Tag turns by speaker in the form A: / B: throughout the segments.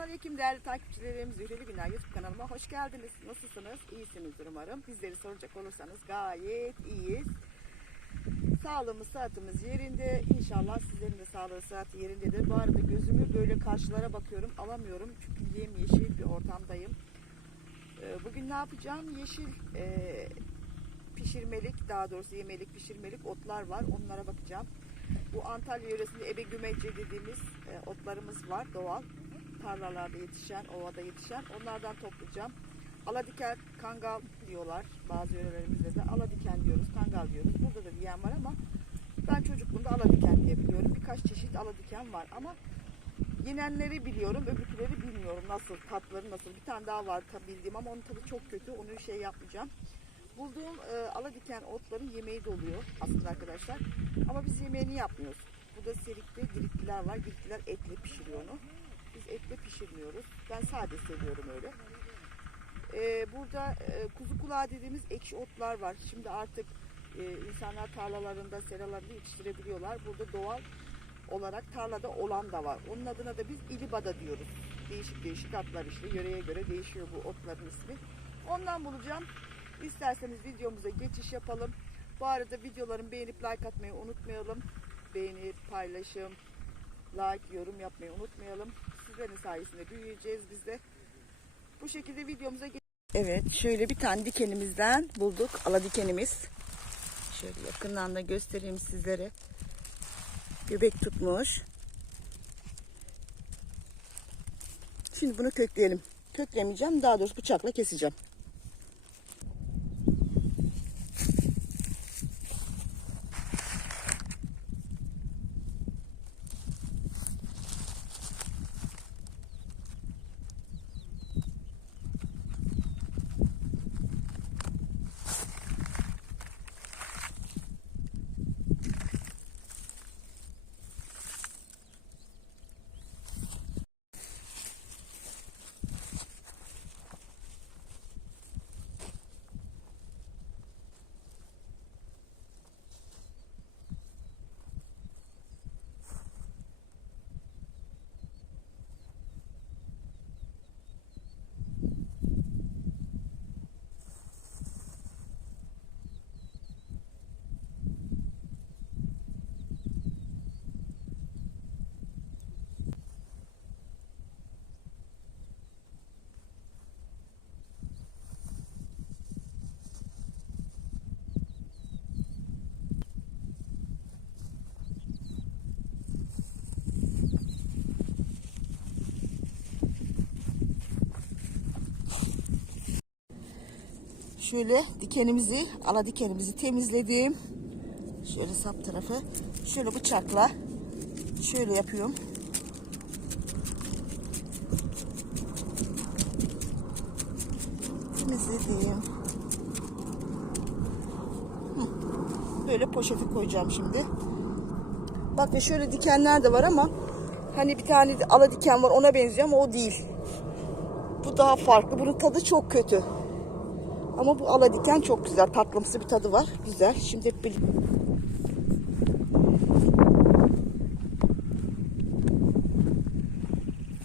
A: Selamünaleyküm değerli takipçilerim. Zühreli Günler YouTube kanalıma hoş geldiniz. Nasılsınız? İyisinizdir umarım. Bizleri soracak olursanız gayet iyiyiz. Sağlığımız, saatimiz yerinde. İnşallah sizlerin de sağlığı, saati yerindedir. Bu arada gözümü böyle karşılara bakıyorum. Alamıyorum çünkü yemyeşil bir ortamdayım. Ee, Bugün ne yapacağım? Yeşil e, pişirmelik, daha doğrusu yemelik pişirmelik otlar var. Onlara bakacağım. Bu Antalya yöresinde ebe gümece dediğimiz e, otlarımız var doğal. Tarlalarda yetişen, ovada yetişen. Onlardan toplayacağım. Aladiken kangal diyorlar. Bazı yörelerimizde de aladiken diyoruz, kangal diyoruz. Burada da diyen var ama ben çocukluğumda aladiken diye biliyorum. Birkaç çeşit aladiken var ama yenenleri biliyorum, öbürküleri bilmiyorum. Nasıl, tatları nasıl. Bir tane daha var tabii bildiğim ama onun tadı çok kötü. Onu şey yapmayacağım. Bulduğum e, aladiken otların yemeği de oluyor aslında arkadaşlar. Ama biz yemeğini yapmıyoruz. Burada serikli giritliler var. Giritliler etle pişiriyor onu. Etle pişirmiyoruz. Ben sade seviyorum öyle. E, burada e, kuzu kulağı dediğimiz ekşi otlar var. Şimdi artık e, insanlar tarlalarında, seralarında yetiştirebiliyorlar. Burada doğal olarak tarlada olan da var. Onun adına da biz ilibada diyoruz. Değişik değişik adlar işte. Yöreye göre değişiyor bu otların ismi. Ondan bulacağım. İsterseniz videomuza geçiş yapalım. Bu arada videolarımı beğenip like atmayı unutmayalım. Beğenip, paylaşım, like, yorum yapmayı unutmayalım. Sizlerin sayesinde büyüyeceğiz biz de. Bu şekilde videomuza. Evet, şöyle bir tane dikenimizden bulduk. Ala dikenimiz. Şöyle yakından da göstereyim sizlere. Göbek tutmuş. Şimdi bunu kökleyelim. Köklemeyeceğim. Daha doğrusu bıçakla keseceğim. Şöyle dikenimizi, ala dikenimizi temizledim. Şöyle sap tarafı. Şöyle bıçakla şöyle yapıyorum. Temizledim. Böyle poşete koyacağım şimdi. Bak ve şöyle dikenler de var ama hani bir tane ala diken var ona benziyor ama o değil. Bu daha farklı. Bunun tadı çok kötü. Ama bu aladiken çok güzel. Tatlımsı bir tadı var. Güzel. Şimdi hep birlikte.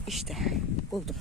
A: İşte buldum.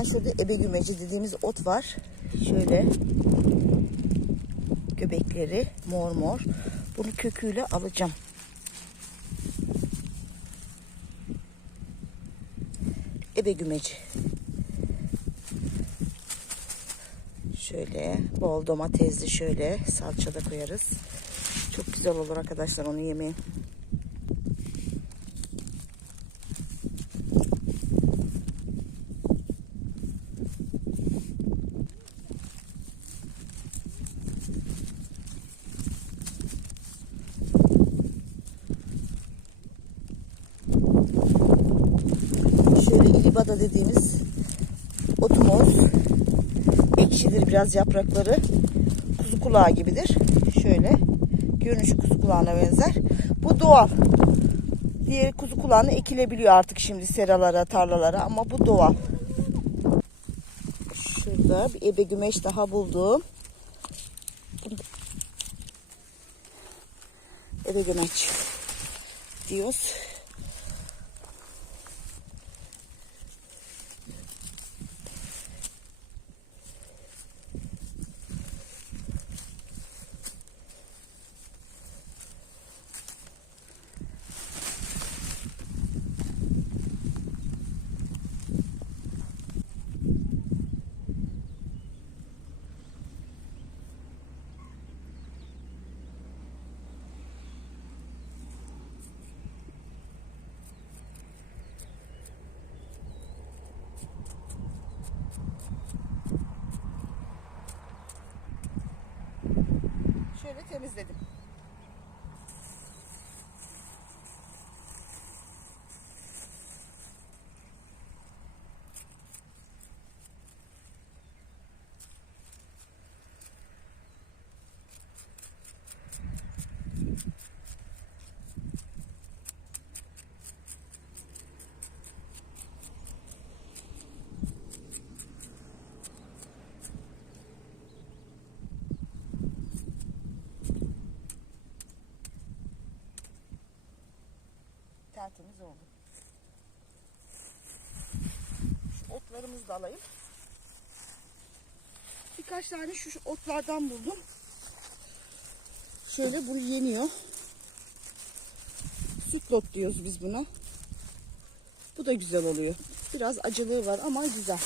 A: Ben şurada ebe gümeci dediğimiz ot var. Şöyle göbekleri mor mor. Bunu köküyle alacağım. Ebe gümeci. Şöyle bol domatesli şöyle salça da koyarız. Çok güzel olur arkadaşlar onu yemeği. İlibada dediğimiz otumuz ekşidir biraz yaprakları kuzu kulağı gibidir. Şöyle görünüşü kuzu kulağına benzer. Bu doğal. Diğeri kuzu kulağına ekilebiliyor artık şimdi seralara, tarlalara ama bu doğal. Şurada bir ebe gümeş daha buldum. Ebe gümeç diyoruz. Şöyle temizledim. Tertemiz oldu. Şu otlarımızı da alayım. Birkaç tane şu, şu otlardan buldum. Şöyle bunu yeniyor. Sütlot diyoruz biz buna. Bu da güzel oluyor. Biraz acılığı var ama güzel.